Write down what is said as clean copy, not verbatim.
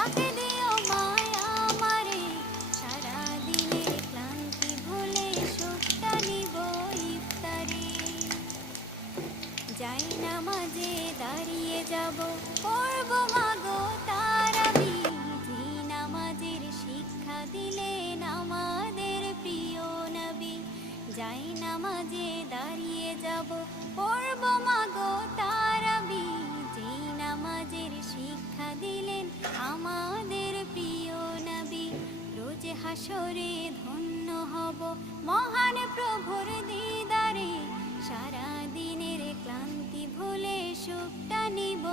ডাকে দিও মায়া আমারে, সারা দিনের ক্লান্তি ভুলে সুখটা নিব ইফতারে। যাই নামাজে দাঁড়িয়ে যাব, পড়ব মাগো তারাবি, যে নামাজের শিক্ষা দিলেন আমাদের প্রিয় নবী। যাই নামাজে দাঁড়িয়ে যাব, পড়ব মাগো তারাবি, যে নামাজের শিক্ষা দিলেন আমাদের প্রিয় নবী। রোজ হাসরে ধন্য হব মহান প্রভুর দিদারে, সারা দিনের ক্লান্তি ভুলে সুখটা নিব